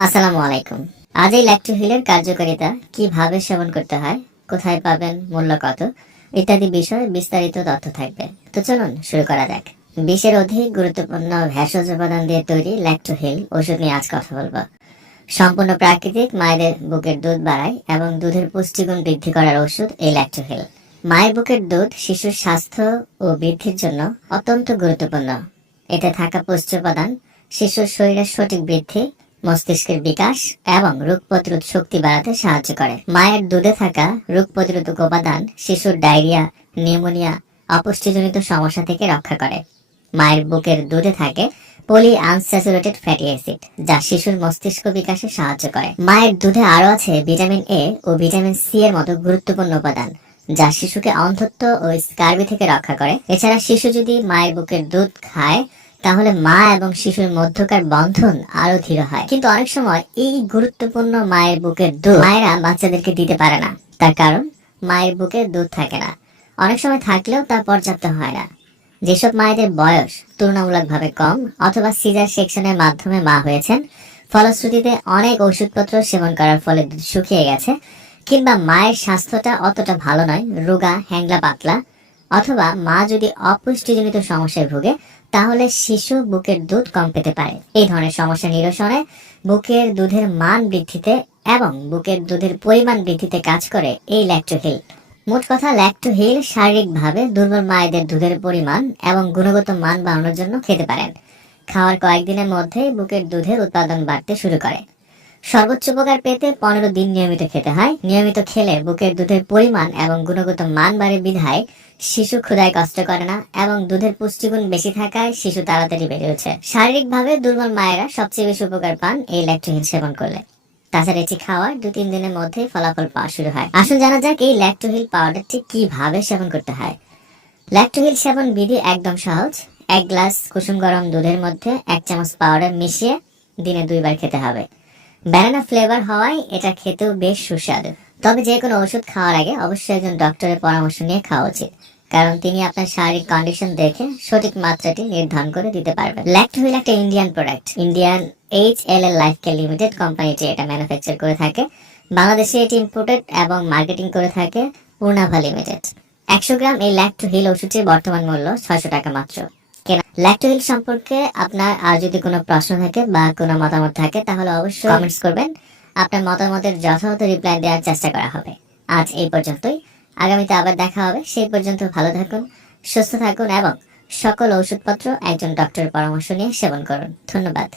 আসসালামু আলাইকুম। আজ এই ল্যাক্টোহিলের কার্যকারিতা কীভাবে সেবন করতে হয়, কোথায় পাবেন, মূল্য কত, ইত্যাদি বিষয়ে বিস্তারিত তথ্য থাকবে। তো চলুন শুরু করা যাক। বিশের অধিক গুরুত্বপূর্ণ ভেষজ উপাদান দিয়ে তৈরি ল্যাক্টোহিল ওষুধ নিয়ে আজ কথা বলব। সম্পূর্ণ প্রাকৃতিক মায়েদের বুকের দুধ বাড়ায় এবং দুধের পুষ্টিগুণ বৃদ্ধি করার ওষুধ এই ল্যাক্টোহিল মায়ের বুকের দুধ শিশুর স্বাস্থ্য ও বৃদ্ধির জন্য অত্যন্ত গুরুত্বপূর্ণ। এতে থাকা পুষ্টি উপাদান শিশুর শরীরের সঠিক বৃদ্ধি মস্তিষ্কের বিকাশ এবং রোগ প্রতিরোধ শক্তি বাড়াতে সাহায্য করে। মায়ের দুধে থাকা রোগ প্রতিরোধক উপাদান শিশুর ডায়রিয়া, নিউমোনিয়া, অপুষ্টিজনিত সমস্যা থেকে রক্ষা করে। মায়ের বুকের দুধে থাকে পলি আনস্যাচুরেটেড ফ্যাটি অ্যাসিড, যা শিশুর মস্তিষ্ক বিকাশে সাহায্য করে। মায়ের দুধে আরও আছে ভিটামিন এ ও ভিটামিন সি এর মতো গুরুত্বপূর্ণ উপাদান, যা শিশুকে অন্ধত্ব ও স্কার্বি থেকে রক্ষা করে। এছাড়া শিশু যদি মায়ের বুকের দুধ খায় তাহলে মা এবং শিশুর মধ্যকার বন্ধন আরও দৃঢ় হয়। কিন্তু অনেক সময় এই গুরুত্বপূর্ণ মায়ের বুকের দুধ মায়েরা বাচ্চাদেরকে দিতে পারে না। তার কারণ, মায়ের বুকে দুধ থাকে না। অনেক সময় থাকলেও তা পর্যাপ্ত হয় না। যেসব মায়েদের বয়স তুলনামূলকভাবে কম অথবা সিজার সেকশনের মাধ্যমে মা হয়েছেন, ফলশ্রুতিতে অনেক ওষুধপত্র সেবন করার ফলে দুধ শুকিয়ে গেছে, কিংবা মায়ের স্বাস্থ্যটা অতটা ভালো নয়, রোগা হ্যাংলা পাতলা অথবা মা যদি অপুষ্টিজনিত সমস্যায় ভুগে তাহলে শিশু বুকের দুধ কম পেতে পারে। এই ধরনের সমস্যা নিরসনে বুকের দুধের মান বৃদ্ধিতে এবং বুকের দুধের পরিমাণ বৃদ্ধিতে কাজ করে এই ল্যাকটোহিল মোট কথা ল্যাকটোহিল শারীরিকভাবে দুর্বল মায়েদের দুধের পরিমাণ এবং গুণগত মান বাড়ানোর জন্য খেতে পারেন। খাওয়ার কয়েকদিনের মধ্যেই বুকের দুধের উৎপাদন বাড়তে শুরু করে। সর্বোচ্চ উপকার পেতে পনেরো দিন নিয়মিত খেতে হয়। নিয়মিত খেলে বুকের দুধের পরিমাণ এবং গুণগত মান বাড়ে বিধায় শিশু ক্ষুধায় কষ্ট করে না এবং দুধের পুষ্টিগুণ বেশি থাকায় শিশু তাড়াতাড়ি বেড়ে ওঠে। শারীরিকভাবে দুর্বল মায়েরা সবচেয়ে বেশি উপকার পান এই ল্যাক্টোহিল সেবন করলে। তাছাড়া এটি খাওয়ার দু তিন দিনের মধ্যেই ফলাফল পাওয়া শুরু হয়। আসুন জানা যাক এই ল্যাক্টোহিল পাউডারটি কীভাবে সেবন করতে হয়। ল্যাক্টোহিল সেবন বিধি একদম সহজ। এক গ্লাস কুসুম গরম দুধের মধ্যে এক চামচ পাউডার মিশিয়ে দিনে দুইবার খেতে হবে। ব্যানানা ফ্লেভার হওয়ায় এটা খেতেও বেশ সুস্বাদু। তবে যে কোনো ওষুধ খাওয়ার আগে অবশ্যই একজন ডক্টরের পরামর্শ নিয়ে খাওয়া উচিত। কারণ তিনি আপনার শারীরিক কন্ডিশন দেখে সঠিক মাত্রাটি নির্ধারণ করে দিতে পারবেন। ল্যাক্টোহিল একটা Indian product Indian H L L life care limited কোম্পানিটি এটা ম্যানুফ্যাকচার করে থাকে। বাংলাদেশে এটি ইম্পোর্টেড এবং মার্কেটিং করে থাকে পূর্ণাভা লিমিটেড একশো গ্রাম এই ল্যাক্টোহিল ওষুধটির বর্তমান মূল্য ছয়শো টাকা মাত্র। কেনা। ল্যাকটোহিল সম্পর্কে আপনার আর যদি কোনো প্রশ্ন থাকে বা কোনো মতামত থাকে, তাহলে অবশ্যই কমেন্টস করবেন। আপনার মতামতের যথাযথ রিপ্লাই দেওয়ার চেষ্টা করা হবে। আজ এই পর্যন্তই। আগামীতে আবার দেখা হবে। সেই পর্যন্ত ভালো থাকুন, সুস্থ থাকুন এবং সকল ওষুধপত্র একজন ডক্টরের পরামর্শ নিয়ে সেবন করুন। ধন্যবাদ।